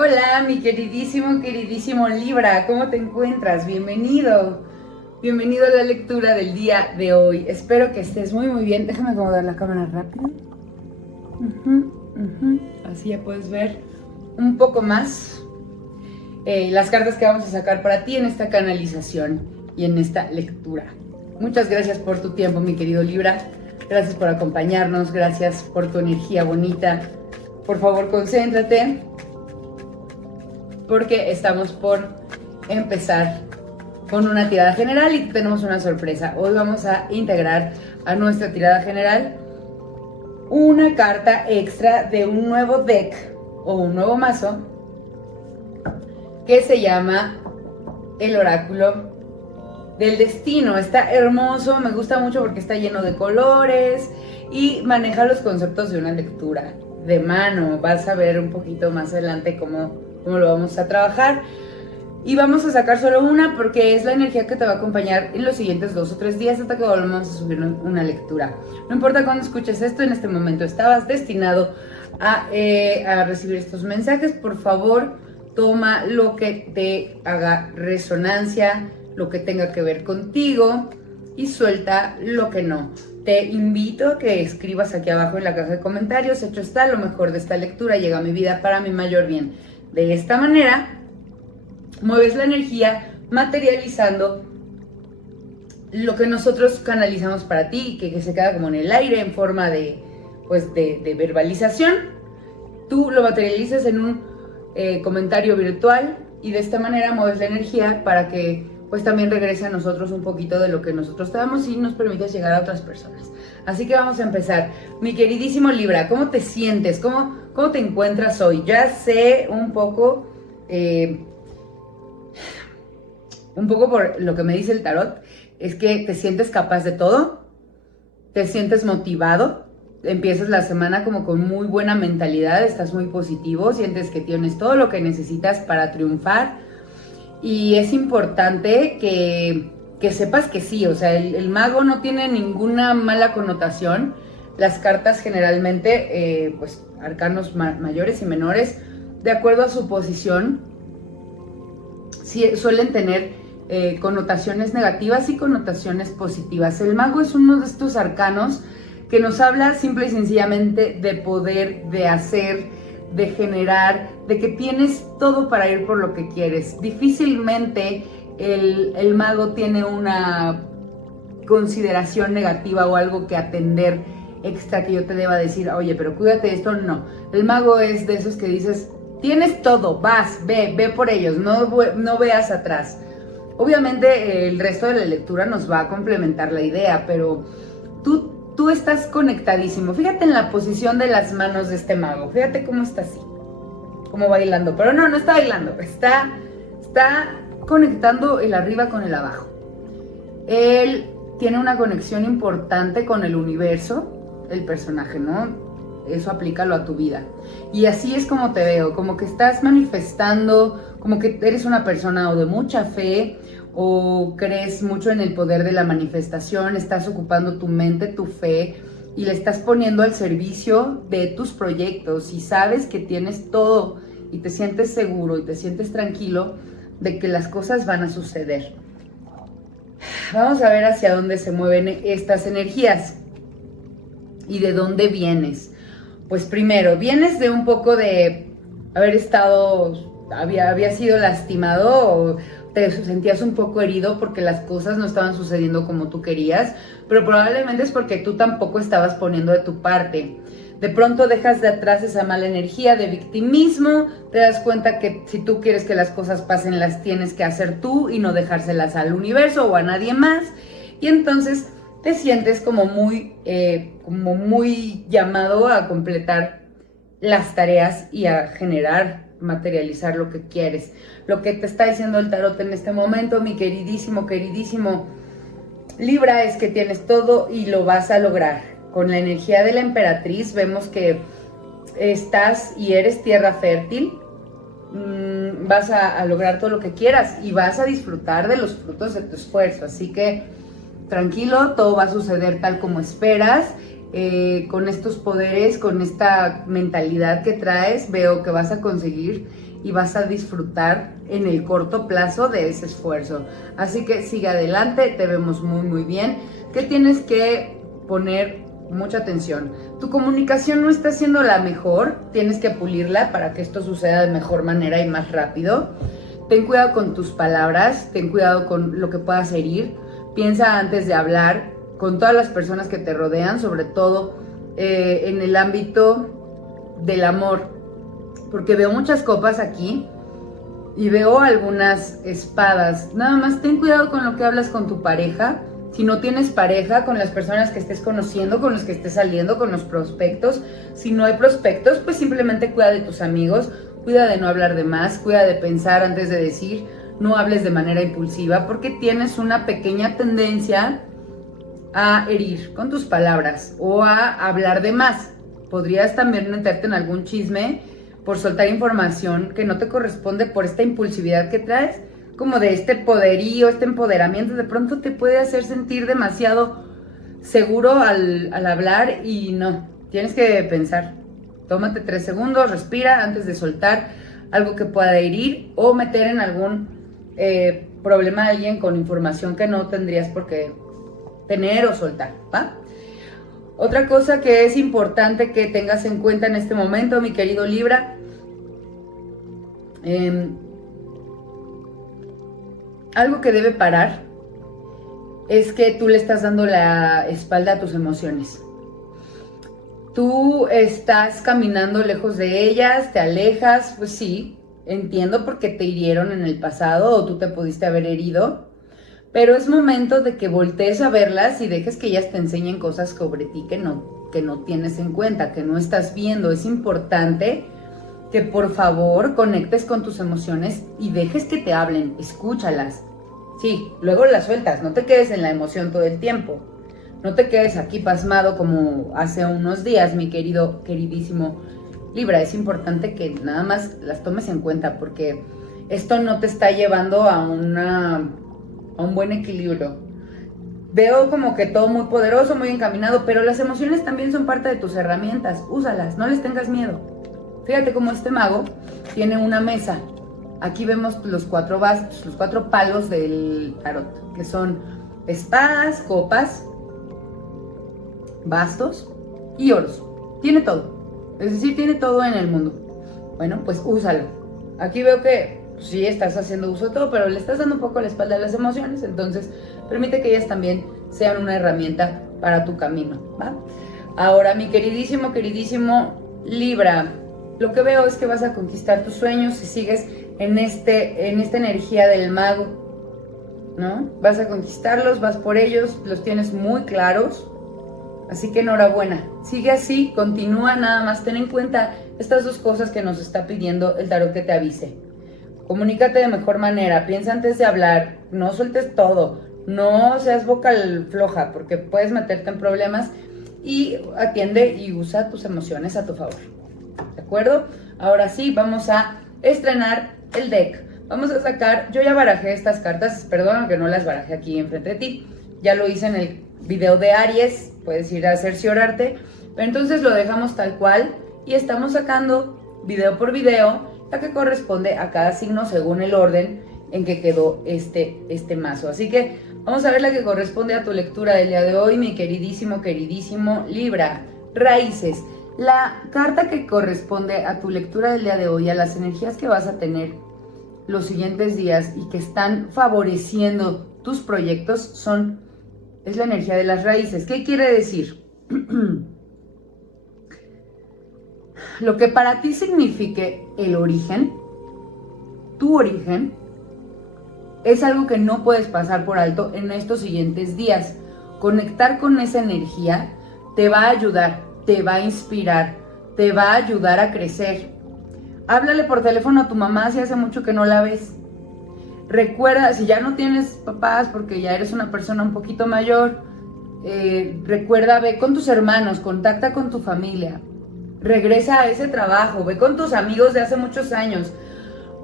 Hola, mi queridísimo Libra, ¿cómo te encuentras? Bienvenido. Bienvenido a la lectura del día de hoy. Espero que estés muy bien. Déjame acomodar la cámara rápido. Así ya puedes ver un poco más las cartas que vamos a sacar para ti en esta canalización y en esta lectura. Muchas gracias por tu tiempo, mi querido Libra. Gracias por acompañarnos, gracias por tu energía bonita. Por favor, concéntrate, porque estamos por empezar con una tirada general y tenemos una sorpresa. Hoy vamos a integrar a nuestra tirada general una carta extra de un nuevo deck o un nuevo mazo que se llama el Oráculo del Destino. Está hermoso, me gusta mucho porque está lleno de colores y maneja los conceptos de una lectura de mano. Vas a ver un poquito más adelante cómo lo vamos a trabajar. Y vamos a sacar solo una porque es la energía que te va a acompañar en los siguientes 2 o 3 días hasta que volvamos a subir una lectura. No importa cuándo escuches esto, en este momento estabas destinado a recibir estos mensajes. Por favor, toma lo que te haga resonancia, lo que tenga que ver contigo y suelta lo que no. Te invito a que escribas aquí abajo en la caja de comentarios: hecho está, lo mejor de esta lectura llega a mi vida para mi mayor bien. De esta manera mueves la energía materializando lo que nosotros canalizamos para ti, que se queda como en el aire en forma de verbalización. Tú lo materializas en un comentario virtual y de esta manera mueves la energía para que pues también regrese a nosotros un poquito de lo que nosotros te damos y nos permites llegar a otras personas. Así que vamos a empezar. Mi queridísimo Libra, ¿cómo te sientes? ¿Cómo te encuentras hoy? Ya sé un poco por lo que me dice el tarot, es que te sientes capaz de todo, te sientes motivado, empiezas la semana como con muy buena mentalidad, estás muy positivo, sientes que tienes todo lo que necesitas para triunfar. Y es importante que sepas que sí, o sea, el mago no tiene ninguna mala connotación. Las cartas generalmente, pues arcanos mayores y menores, de acuerdo a su posición, sí, suelen tener connotaciones negativas y connotaciones positivas. El mago es uno de estos arcanos que nos habla simple y sencillamente de poder, de hacer, de generar, de que tienes todo para ir por lo que quieres. Difícilmente el mago tiene una consideración negativa o algo que atender extra que yo te deba decir: oye, pero cuídate de esto. No, el mago es de esos que dices: tienes todo, vas, ve por ellos, no veas atrás. Obviamente el resto de la lectura nos va a complementar la idea, pero tú estás conectadísimo. Fíjate en la posición de las manos de este mago. Fíjate cómo está así, como bailando. Pero no está bailando. Está conectando el arriba con el abajo. Él tiene una conexión importante con el universo, el personaje, ¿no? Eso aplícalo a tu vida. Y así es como te veo, como que estás manifestando, como que eres una persona o de mucha fe, o crees mucho en el poder de la manifestación, estás ocupando tu mente, tu fe, y la estás poniendo al servicio de tus proyectos, y sabes que tienes todo, y te sientes seguro, y te sientes tranquilo de que las cosas van a suceder. Vamos a ver hacia dónde se mueven estas energías, y de dónde vienes. Pues primero, vienes de un poco de haber estado, había sido lastimado, o te sentías un poco herido porque las cosas no estaban sucediendo como tú querías, pero probablemente es porque tú tampoco estabas poniendo de tu parte. De pronto dejas de atrás esa mala energía de victimismo, te das cuenta que si tú quieres que las cosas pasen, las tienes que hacer tú y no dejárselas al universo o a nadie más, y entonces te sientes como muy llamado a completar las tareas y a generar, materializar lo que quieres. Lo que te está diciendo el tarot en este momento, mi queridísimo Libra, es que tienes todo y lo vas a lograr. Con la energía de la emperatriz vemos que estás y eres tierra fértil. Vas a lograr todo lo que quieras y vas a disfrutar de los frutos de tu esfuerzo. Así que tranquilo, todo va a suceder tal como esperas. Con estos poderes, con esta mentalidad que traes, veo que vas a conseguir y vas a disfrutar en el corto plazo de ese esfuerzo. Así que sigue adelante, te vemos muy muy bien. ¿Qué tienes que poner mucha atención? Tu comunicación no está siendo la mejor, tienes que pulirla para que esto suceda de mejor manera y más rápido. Ten cuidado con tus palabras, ten cuidado con lo que puedas herir. Piensa antes de hablar con todas las personas que te rodean, sobre todo en el ámbito del amor, porque veo muchas copas aquí y veo algunas espadas. Nada más ten cuidado con lo que hablas con tu pareja. Si no tienes pareja, con las personas que estés conociendo, con los que estés saliendo, con los prospectos. Si no hay prospectos, pues simplemente cuida de tus amigos, cuida de no hablar de más, cuida de pensar antes de decir, no hables de manera impulsiva, porque tienes una pequeña tendencia a herir con tus palabras o a hablar de más. Podrías también meterte en algún chisme por soltar información que no te corresponde por esta impulsividad que traes, como de este poderío, este empoderamiento. De pronto te puede hacer sentir demasiado seguro al hablar y no, tienes que pensar. Tómate 3 segundos, respira antes de soltar algo que pueda herir o meter en algún problema a alguien con información que no tendrías por qué tener o soltar, ¿va? Otra cosa que es importante que tengas en cuenta en este momento, mi querido Libra, algo que debe parar es que tú le estás dando la espalda a tus emociones. Tú estás caminando lejos de ellas, te alejas, pues sí, entiendo porque te hirieron en el pasado o tú te pudiste haber herido, pero es momento de que voltees a verlas y dejes que ellas te enseñen cosas sobre ti que no tienes en cuenta, que no estás viendo. Es importante que por favor conectes con tus emociones y dejes que te hablen, escúchalas. Sí, luego las sueltas, no te quedes en la emoción todo el tiempo. No te quedes aquí pasmado como hace unos días, mi queridísimo Libra. Es importante que nada más las tomes en cuenta porque esto no te está llevando a un buen equilibrio. Veo como que todo muy poderoso, muy encaminado, pero las emociones también son parte de tus herramientas. Úsalas, no les tengas miedo. Fíjate cómo este mago tiene una mesa. Aquí vemos los 4 bastos, los 4 palos del tarot, que son espadas, copas, bastos y oros. Tiene todo. Es decir, tiene todo en el mundo. Bueno, pues úsalo. Aquí veo que sí estás haciendo uso de todo, pero le estás dando un poco la espalda a las emociones, entonces permite que ellas también sean una herramienta para tu camino, ¿va? Ahora, mi queridísimo Libra, lo que veo es que vas a conquistar tus sueños si sigues en esta energía del mago, ¿no? Vas a conquistarlos, vas por ellos, los tienes muy claros, así que enhorabuena. Sigue así, continúa, nada más ten en cuenta estas 2 cosas que nos está pidiendo el tarot que te avise. Comunícate de mejor manera, piensa antes de hablar, no sueltes todo, no seas vocal floja porque puedes meterte en problemas y atiende y usa tus emociones a tu favor. ¿De acuerdo? Ahora sí, vamos a estrenar el deck. Vamos a sacar, yo ya barajé estas cartas, perdón que no las barajé aquí enfrente de ti. Ya lo hice en el video de Aries, puedes ir a cerciorarte. Pero entonces lo dejamos tal cual y estamos sacando video por video la que corresponde a cada signo según el orden en que quedó este mazo. Así que vamos a ver la que corresponde a tu lectura del día de hoy, mi queridísimo Libra. Raíces. La carta que corresponde a tu lectura del día de hoy, a las energías que vas a tener los siguientes días y que están favoreciendo tus proyectos es la energía de las raíces. ¿Qué quiere decir? Lo que para ti signifique el origen, tu origen, es algo que no puedes pasar por alto en estos siguientes días. Conectar con esa energía te va a ayudar, te va a inspirar, te va a ayudar a crecer. Háblale por teléfono a tu mamá si hace mucho que no la ves. Recuerda, si ya no tienes papás porque ya eres una persona un poquito mayor, recuerda, ve con tus hermanos, contacta con tu familia. Regresa a ese trabajo, ve con tus amigos de hace muchos años.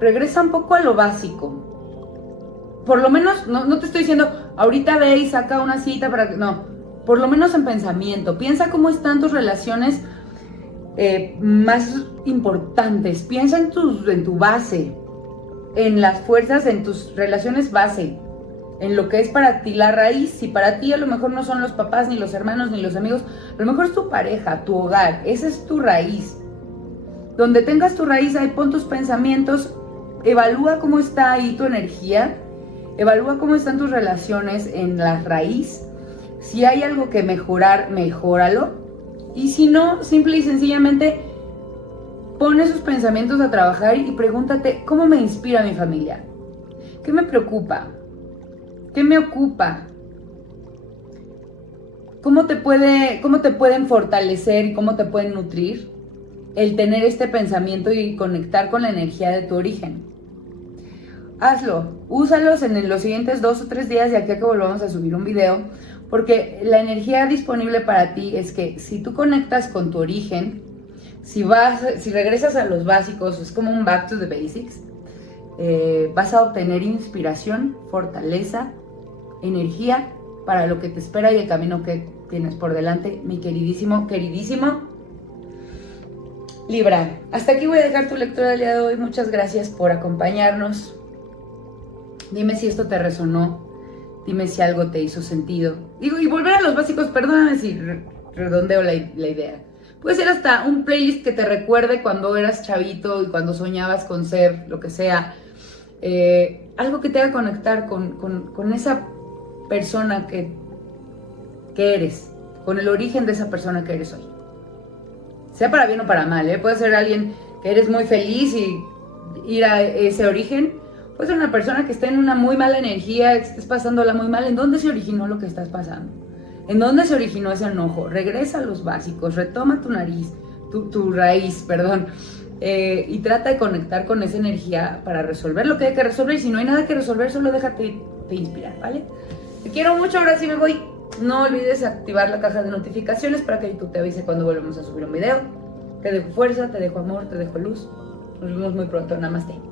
Regresa un poco a lo básico. Por lo menos, no te estoy diciendo, ahorita ve y saca una cita para que... No, por lo menos en pensamiento. Piensa cómo están tus relaciones más importantes. Piensa en tu base, en las fuerzas, en tus relaciones base, en lo que es para ti la raíz. Si para ti a lo mejor no son los papás, ni los hermanos, ni los amigos, a lo mejor es tu pareja, tu hogar, esa es tu raíz. Donde tengas tu raíz, ahí pon tus pensamientos, evalúa cómo está ahí tu energía, evalúa cómo están tus relaciones en la raíz. Si hay algo que mejorar, mejóralo. Y si no, simple y sencillamente pon esos pensamientos a trabajar y pregúntate, ¿cómo me inspira mi familia? ¿Qué me preocupa? ¿Qué me ocupa? ¿Cómo te pueden fortalecer y cómo te pueden nutrir el tener este pensamiento y conectar con la energía de tu origen? Hazlo, úsalos en los siguientes 2 o 3 días de aquí a que volvamos a subir un video, porque la energía disponible para ti es que si tú conectas con tu origen, si regresas a los básicos, es como un back to the basics, vas a obtener inspiración, fortaleza, energía para lo que te espera y el camino que tienes por delante, mi queridísimo Libra. Hasta aquí voy a dejar tu lectura del día de hoy. Muchas gracias por acompañarnos. Dime si esto te resonó, dime si algo te hizo sentido. Digo, y volver a los básicos, perdóname si redondeo la idea. Puede ser hasta un playlist que te recuerde cuando eras chavito y cuando soñabas con ser lo que sea. Algo que te haga conectar con esa persona que eres, con el origen de esa persona que eres hoy. Sea para bien o para mal, puede ser alguien que eres muy feliz y ir a ese origen. Puede ser una persona que esté en una muy mala energía, que estés pasándola muy mal. ¿En dónde se originó lo que estás pasando? ¿En dónde se originó ese enojo? Regresa a los básicos, retoma tu raíz, perdón. Y trata de conectar con esa energía para resolver lo que hay que resolver. Y si no hay nada que resolver, solo déjate inspirar, ¿vale? Te quiero mucho, ahora sí me voy. No olvides activar la caja de notificaciones para que YouTube te avise cuando volvemos a subir un video. Te dejo fuerza, te dejo amor, te dejo luz. Nos vemos muy pronto. Namaste.